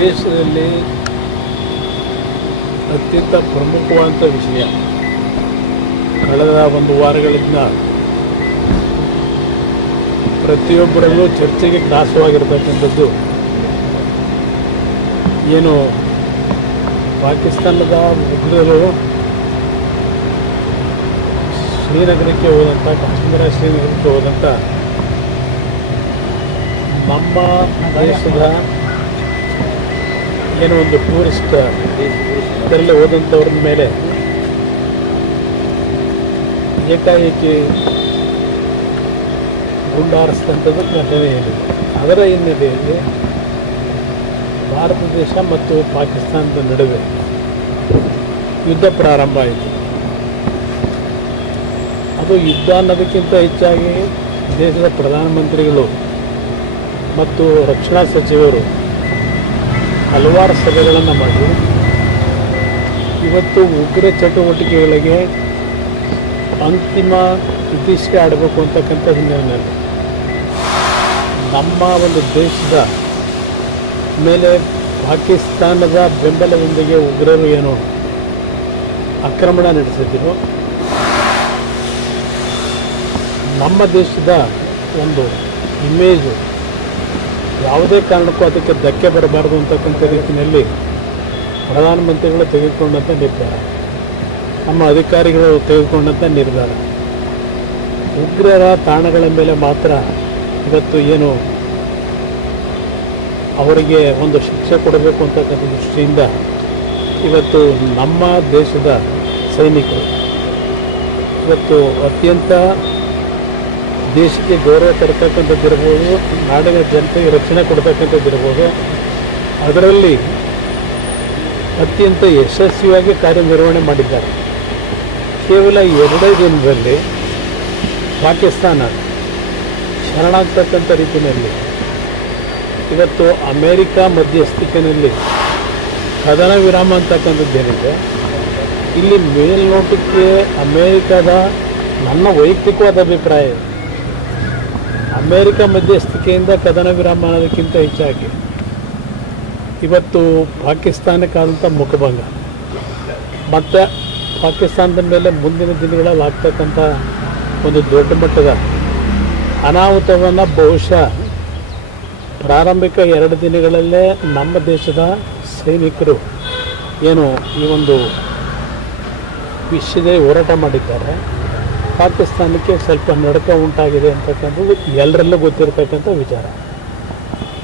ದೇಶದಲ್ಲಿ ಅತ್ಯಂತ ಪ್ರಮುಖವಾದ ವಿಷಯ ಕಳೆದ ಒಂದು ವಾರಗಳಿಂದ ಪ್ರತಿಯೊಬ್ಬರಲ್ಲೂ ಚರ್ಚೆಗೆ ಗ್ರಾಸವಾಗಿರ್ತಕ್ಕಂಥದ್ದು ಏನು ಪಾಕಿಸ್ತಾನದ ಉಗ್ರರು ಶ್ರೀನಗರಕ್ಕೆ ಹೋದಂಥ ಶ್ರೀನಗರಕ್ಕೆ ಹೋದಂಥ ನಮ್ಮ ದೇಶದ ಏನೋ ಒಂದು ಟೂರಿಸ್ಟ್ ಇದರಲ್ಲಿ ಹೋದಂಥವ್ರ ಮೇಲೆ ಏಕಾಏಕಿ ಗುಂಡಾರಿಸಿದಂಥದ್ದು ಘಟನೆ ಏನಿದೆ ಅದರ ಹಿನ್ನೆಲೆಯಲ್ಲಿ ಭಾರತ ದೇಶ ಮತ್ತು ಪಾಕಿಸ್ತಾನದ ನಡುವೆ ಯುದ್ಧ ಪ್ರಾರಂಭ ಆಯಿತು. ಅದು ಯುದ್ಧ ಅನ್ನೋದಕ್ಕಿಂತ ಹೆಚ್ಚಾಗಿ ದೇಶದ ಪ್ರಧಾನಮಂತ್ರಿಗಳು ಮತ್ತು ರಕ್ಷಣಾ ಸಚಿವರು ಹಲವಾರು ಸಭೆಗಳನ್ನು ಮಾಡಿ ಇವತ್ತು ಉಗ್ರ ಚಟುವಟಿಕೆಗಳಿಗೆ ಅಂತಿಮ ಇತಿಶ್ರೀ ಆಡಬೇಕು ಅಂತಕ್ಕಂಥ ಹಿನ್ನೆಲೆಯಲ್ಲಿ ನಮ್ಮ ಒಂದು ದೇಶದ ಮೇಲೆ ಪಾಕಿಸ್ತಾನದ ಬೆಂಬಲದೊಂದಿಗೆ ಉಗ್ರರು ಏನು ಆಕ್ರಮಣ ನಡೆಸಿದ್ರು, ನಮ್ಮ ದೇಶದ ಒಂದು ಇಮೇಜು ಯಾವುದೇ ಕಾರಣಕ್ಕೂ ಅದಕ್ಕೆ ಧಕ್ಕೆ ಬರಬಾರ್ದು ಅಂತಕ್ಕಂಥ ರೀತಿಯಲ್ಲಿ ಪ್ರಧಾನಮಂತ್ರಿಗಳು ತೆಗೆದುಕೊಂಡಂಥ ನಿರ್ಧಾರ, ನಮ್ಮ ಅಧಿಕಾರಿಗಳು ತೆಗೆದುಕೊಂಡಂಥ ನಿರ್ಧಾರ, ಉಗ್ರರ ತಾಣಗಳ ಮೇಲೆ ಮಾತ್ರ ಇವತ್ತು ಏನು ಅವರಿಗೆ ಒಂದು ಶಿಕ್ಷೆ ಕೊಡಬೇಕು ಅಂತಕ್ಕಂಥ ದೃಷ್ಟಿಯಿಂದ ಇವತ್ತು ನಮ್ಮ ದೇಶದ ಸೈನಿಕರು ಇವತ್ತು ಅತ್ಯಂತ ದೇಶಕ್ಕೆ ಗೌರವ ತರ್ತಕ್ಕಂಥದ್ದಿರ್ಬೋದು, ನಾಡಿನ ಜನತೆಗೆ ರಕ್ಷಣೆ ಕೊಡ್ತಕ್ಕಂಥದ್ದಿರ್ಬೋದು, ಅದರಲ್ಲಿ ಅತ್ಯಂತ ಯಶಸ್ವಿಯಾಗಿ ಕಾರ್ಯನಿರ್ವಹಣೆ ಮಾಡಿದ್ದಾರೆ. ಕೇವಲ 2 ದಿನದಲ್ಲಿ ಪಾಕಿಸ್ತಾನ ಶರಣಾಗ್ತಕ್ಕಂಥ ರೀತಿಯಲ್ಲಿ ಇವತ್ತು ಅಮೇರಿಕ ಮಧ್ಯಸ್ಥಿಕೆಯಲ್ಲಿ ಕದನ ವಿರಾಮ ಅಂತಕ್ಕಂಥದ್ದೇನಿದೆ, ಇಲ್ಲಿ ಮೇಲ್ನೋಟಕ್ಕೆ ಅಮೇರಿಕದ ನನ್ನ ವೈಯಕ್ತಿಕವಾದ ಅಭಿಪ್ರಾಯ ಅಮೇರಿಕ ಮಧ್ಯಸ್ಥಿಕೆಯಿಂದ ಕದನ ವಿರಾಮ ಅನ್ನೋದಕ್ಕಿಂತ ಹೆಚ್ಚಾಗಿ ಇವತ್ತು ಪಾಕಿಸ್ತಾನಕ್ಕಾದಂಥ ಮುಖಭಂಗ ಮತ್ತು ಪಾಕಿಸ್ತಾನದ ಮೇಲೆ ಮುಂದಿನ ದಿನಗಳಲ್ಲಿ ಆಗ್ತಕ್ಕಂಥ ಒಂದು ದೊಡ್ಡ ಮಟ್ಟದ ಅನಾಹುತವನ್ನು ಬಹುಶಃ ಪ್ರಾರಂಭಿಕ 2 ದಿನಗಳಲ್ಲೇ ನಮ್ಮ ದೇಶದ ಸೈನಿಕರು ಏನು ಈ ಒಂದು ವಿಷಯದಲ್ಲಿ ಹೋರಾಟ ಮಾಡಿದ್ದಾರೆ. ಪಾಕಿಸ್ತಾನಕ್ಕೆ ಸ್ವಲ್ಪ ನಡುಕ ಉಂಟಾಗಿದೆ ಅಂತಕ್ಕಂಥದ್ದು ಎಲ್ಲರಲ್ಲೂ ಗೊತ್ತಿರತಕ್ಕಂಥ ವಿಚಾರ.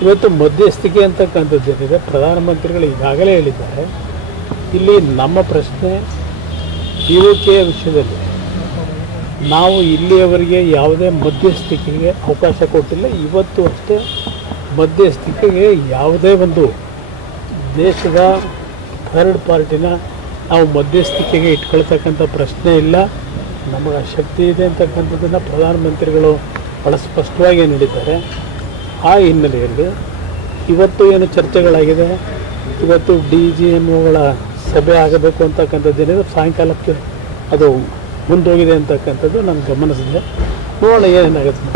ಇವತ್ತು ಮಧ್ಯಸ್ಥಿಕೆ ಅಂತಕ್ಕಂಥದ್ದೇನಿದೆ, ಪ್ರಧಾನಮಂತ್ರಿಗಳು ಈಗಾಗಲೇ ಹೇಳಿದ್ದಾರೆ. ಇಲ್ಲಿ ನಮ್ಮ ಪ್ರಶ್ನೆ POK ವಿಷಯದಲ್ಲಿ ನಾವು ಇಲ್ಲಿಯವರೆಗೆ ಯಾವುದೇ ಮಧ್ಯಸ್ಥಿಕೆಗೆ ಅವಕಾಶ ಕೊಟ್ಟಿಲ್ಲ. ಇವತ್ತು ಅಷ್ಟೇ ಮಧ್ಯಸ್ಥಿಕೆಗೆ ಯಾವುದೇ ಒಂದು ದೇಶದ ಥರ್ಡ್ ಪಾರ್ಟಿನ ನಾವು ಮಧ್ಯಸ್ಥಿಕೆಗೆ ಇಟ್ಕೊಳ್ತಕ್ಕಂಥ ಪ್ರಶ್ನೆ ಇಲ್ಲ. ನಮಗೆ ಶಕ್ತಿ ಇದೆ ಅಂತಕ್ಕಂಥದ್ದನ್ನು ಪ್ರಧಾನಮಂತ್ರಿಗಳು ಭಾಳ ಸ್ಪಷ್ಟವಾಗಿ ನೀಡಿದ್ದಾರೆ. ಆ ಹಿನ್ನೆಲೆಯಲ್ಲಿ ಇವತ್ತು ಏನು ಚರ್ಚೆಗಳಾಗಿದೆ, ಇವತ್ತು DGMOಗಳ ಸಭೆ ಆಗಬೇಕು ಅಂತಕ್ಕಂಥದ್ದೇನಿದೆ, ಸಾಯಂಕಾಲಕ್ಕೆ ಅದು ಮುಂದೋಗಿದೆ ಅಂತಕ್ಕಂಥದ್ದು ನನ್ನ ಗಮನಿಸಿದೆ. ನೋಡೋಣ ಏನೇನಾಗುತ್ತೆ.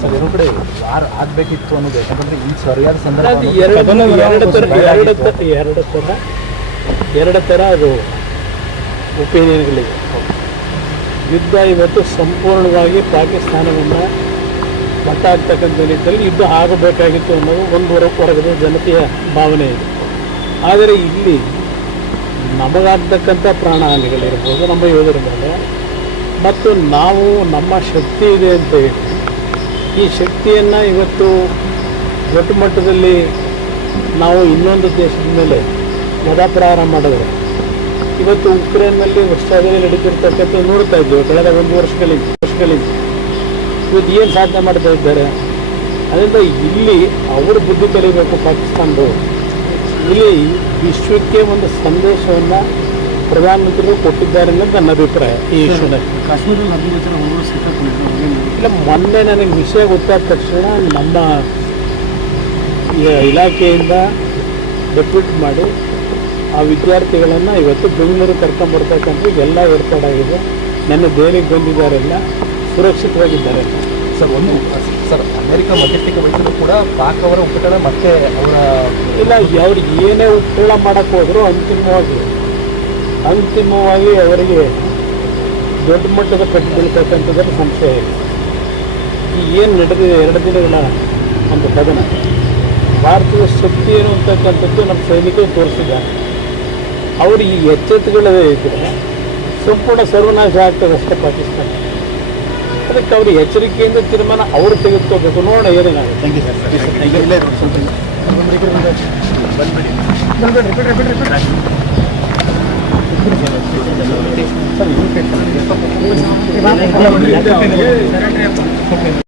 ಸರ್, ಇನ್ನೊಂದು ಕಡೆ ವಾರ ಆಗಬೇಕಿತ್ತು ಅನ್ನೋದು, ಯಾಕಂದರೆ ಈ ಸರಿಯಾದ ಸಂದರ್ಭ ಎರಡು ಥರ ಅದು ಒಪಿನಿಯನ್ಗಳಿವೆ. ಯುದ್ಧ ಇವತ್ತು ಸಂಪೂರ್ಣವಾಗಿ ಪಾಕಿಸ್ತಾನವನ್ನು ಮಟ್ಟ ಆಗ್ತಕ್ಕಂಥ ನಿಟ್ಟಿನಲ್ಲಿ ಯುದ್ಧ ಆಗಬೇಕಾಗಿತ್ತು ಅನ್ನೋದು ಒಂದು ವರ್ಗದ ಜನತೆಯ ಭಾವನೆ ಇದೆ. ಆದರೆ ಇಲ್ಲಿ ನಮಗಾಗ್ತಕ್ಕಂಥ ಪ್ರಾಣಹಾನಿಗಳಿರ್ಬೋದು ನಮ್ಮ ಯೋಧರ ಮೇಲೆ, ಮತ್ತು ನಾವು ನಮ್ಮ ಶಕ್ತಿ ಇದೆ ಅಂತ ಹೇಳಿ ಈ ಶಕ್ತಿಯನ್ನು ಇವತ್ತು ದೊಡ್ಡ ಮಟ್ಟದಲ್ಲಿ ನಾವು ಇನ್ನೊಂದು ದೇಶದ ಮೇಲೆ ಮತಪ್ರಹಾರ ಮಾಡಿದ್ರೆ, ಇವತ್ತು ಉಕ್ರೇನ್ನಲ್ಲಿ ವರ್ಷದಲ್ಲಿ ನಡೀತಿರ್ತಕ್ಕಂಥ ನೋಡ್ತಾ ಇದ್ದೇವೆ ಕಳೆದ 1 ವರ್ಷಗಳಿಂದ ಇವತ್ತು ಏನು ಸಾಧನೆ ಮಾಡ್ತಾ ಇದ್ದಾರೆ. ಅದರಿಂದ ಇಲ್ಲಿ ಅವರು ಬುದ್ಧಿ ಕಲಿಬೇಕು ಪಾಕಿಸ್ತಾನದವರು. ಇಲ್ಲಿ ವಿಶ್ವಕ್ಕೆ ಒಂದು ಸಂದೇಶವನ್ನು ಪ್ರಧಾನಮಂತ್ರಿಗಳು ಕೊಟ್ಟಿದ್ದಾರೆ ಅನ್ನೋದು ನನ್ನ ಅಭಿಪ್ರಾಯ. ಈ ವಿಷಯದಲ್ಲಿ ಕಾಶ್ಮೀರದಲ್ಲಿ ಇಲ್ಲ, ಮೊನ್ನೆ ನನಗೆ ವಿಷಯ ಗೊತ್ತಾದ ತಕ್ಷಣ ನಮ್ಮ ಇಲಾಖೆಯಿಂದ ಡೆಪ್ಯೂಟ್ ಮಾಡಿ ಆ ವಿದ್ಯಾರ್ಥಿಗಳನ್ನು ಇವತ್ತು ಬೆಂಗಳೂರು ಕರ್ಕೊಂಬರ್ತಕ್ಕಂಥ ಎಲ್ಲ ಏರ್ಪಾಡಾಗಿದೆ. ನನ್ನ ದೆಹಲಿಗೆ ಬಂದಿದ್ದಾರೆಲ್ಲ ಸುರಕ್ಷಿತವಾಗಿದ್ದಾರೆ. ಸರ್, ಒಂದು ಸರ್ ಅಮೆರಿಕ ಮಧ್ಯಸ್ಥಿಕೆ ವಹಿಸಿದ್ರು ಕೂಡ ಪಾಕ್ ಅವರ ಒಕ್ಕೂಟದ ಮತ್ತೆ ಅವರ ಇಲ್ಲ ಅವ್ರು ಏನೇ ಒತ್ತಡ ಮಾಡಕ್ಕೆ ಹೋದ್ರು ಅಂತಿಮವಾಗಿ ಅವರಿಗೆ ದೊಡ್ಡ ಮಟ್ಟದ ಪೆಟ್ಟು ಬೀಳ್ತಕ್ಕಂಥದ್ರಲ್ಲಿ ಸಂಶಯ ಇದೆ. ಈ ಏನು ನಡೆದಿದೆ 2 ದಿನಗಳ ಒಂದು ಕದನ ಭಾರತದ ಶಕ್ತಿ ಏನು ಅಂತಕ್ಕಂಥದ್ದು ನಮ್ಮ ಸೈನಿಕರು ತೋರಿಸಿದ್ದಾರೆ. ಅವರು ಈ ಎಚ್ಚೆತ್ತುಗಳೇ ಇದ್ದರೆ ಸಂಪೂರ್ಣ ಸರ್ವನಾಶ ಆಗ್ತದೆ ಅಷ್ಟೇ ಪಾಕಿಸ್ತಾನ. ಅದಕ್ಕೆ ಅವರು ಎಚ್ಚರಿಕೆಯಿಂದ ತೀರ್ಮಾನ ಅವರು ತೆಗೆದುಕೋಬೇಕು. ನೋಡೋಣ ಏನೇನಾಗುತ್ತೆ. Thank you sir.